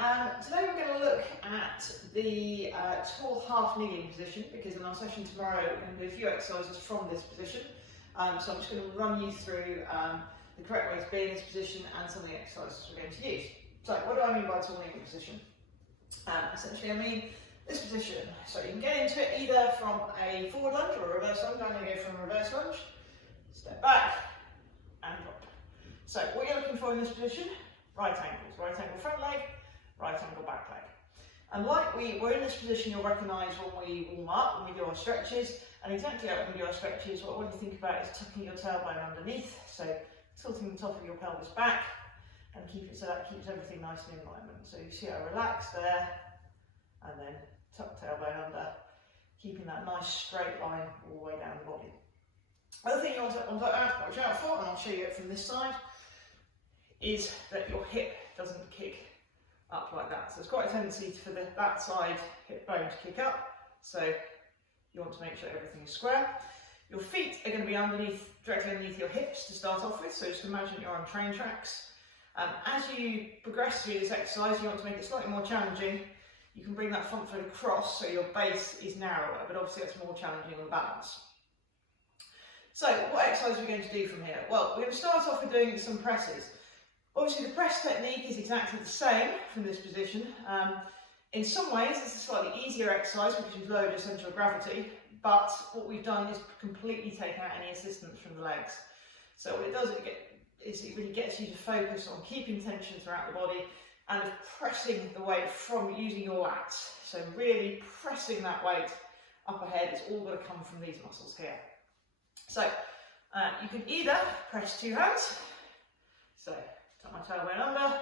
Today we're going to look at the tall half kneeling position, because in our session tomorrow we're going to do a few exercises from this position. So I'm just going to run you through the correct way to be in this position and some of the exercises we're going to use. So what do I mean by tall kneeling position? Essentially I mean this position. So you can get into it either from a forward lunge or a reverse lunge. I'm going to go from a reverse lunge, step back and drop. So what you're looking for in this position, right angles, right angle front leg, right angle back leg. And like we're in this position, you'll recognise when we warm up, when we do our stretches, and exactly like when we do our stretches, what I want you to think about is tucking your tailbone underneath, so tilting the top of your pelvis back, and keep it so that keeps everything nice and in alignment. So you see how relaxed there, and then tuck tailbone under, keeping that nice straight line all the way down the body. Other thing you want to watch out for, and I'll show you it from this side, is that your hip doesn't kick up like that. So there's quite a tendency for that side hip bone to kick up, so you want to make sure everything is square. Your feet are going to be directly underneath your hips to start off with, so just imagine you're on train tracks. As you progress through this exercise, you want to make it slightly more challenging. You can bring that front foot across so your base is narrower, but obviously that's more challenging on the balance. So what exercise are we going to do from here? Well, we're going to start off with doing some presses. Obviously the press technique is exactly the same from this position. In some ways it's a slightly easier exercise because we've lowered your centre of gravity, but what we've done is completely taken out any assistance from the legs. So what it does is it really gets you to focus on keeping tension throughout the body and pressing the weight from using your lats. So really pressing that weight up ahead. It's all got to come from these muscles here. So you can either press two hands, so tuck my tailbone under,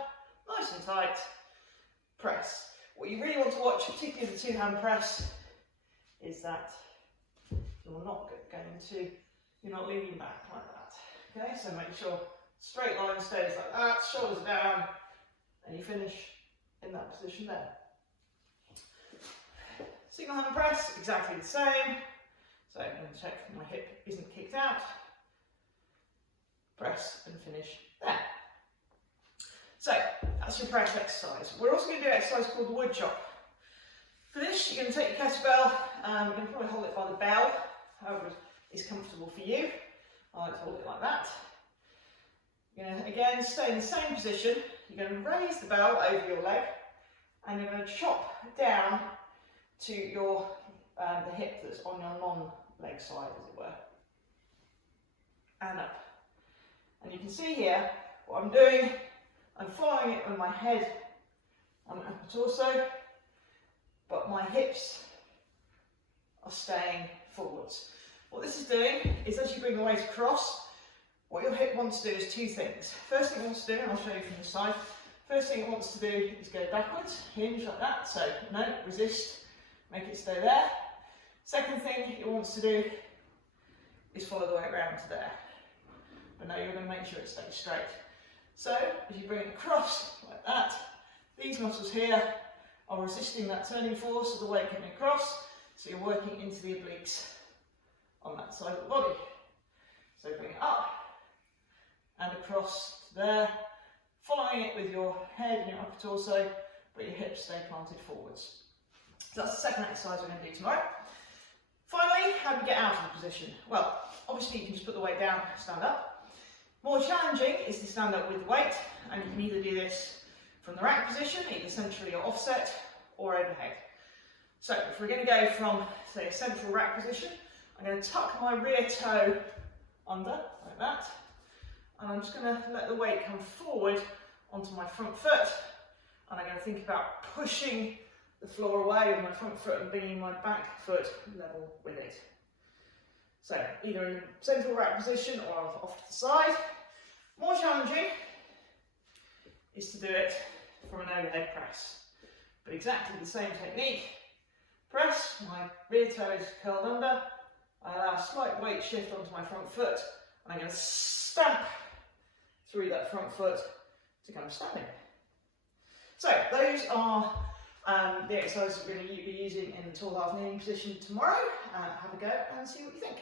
nice and tight, press. What you really want to watch, particularly the two-hand press, is that you're not leaning back like that. Okay, so make sure straight line stays like that, shoulders down, and you finish in that position there. Single hand press, exactly the same. So I'm going to check my hip isn't kicked out. Press and finish there. So that's your press exercise. We're also going to do an exercise called the wood chop. For this, you're going to take your kettlebell, you're going to probably hold it by the bell, however is comfortable for you. I like to hold it like that. You're going to again stay in the same position. You're going to raise the bell over your leg, and you're going to chop down to your the hip that's on your non-leg side, as it were, and up. And you can see here what I'm doing. I'm following it with my head and upper torso, but my hips are staying forwards. What this is doing is, as you bring the weight across, what your hip wants to do is two things. First thing it wants to do, and I'll show you from the side, first thing it wants to do is go backwards, hinge like that, so no, resist, make it stay there. Second thing it wants to do is follow the weight around to there. But now you're going to make sure it stays straight. So, as you bring it across like that, these muscles here are resisting that turning force of the weight coming across, so you're working into the obliques on that side of the body. So bring it up and across to there, following it with your head and your upper torso, but your hips stay planted forwards. So that's the second exercise we're going to do tomorrow. Finally, how do we get out of the position? Well, obviously you can just put the weight down, stand up. More challenging is to stand up with the weight, and you can either do this from the rack position, either centrally or offset, or overhead. So if we're going to go from, say, a central rack position, I'm going to tuck my rear toe under, like that, and I'm just going to let the weight come forward onto my front foot, and I'm going to think about pushing the floor away with my front foot and bringing my back foot level with it. So either in the central rack position or off to the side. More challenging is to do it from an overhead press, but exactly the same technique. Press, my rear toe is curled under, I allow a slight weight shift onto my front foot, and I'm going to stamp through that front foot to come standing. So those are the exercises we're going to be using in the tall half kneeling position tomorrow. Have a go and see what you think.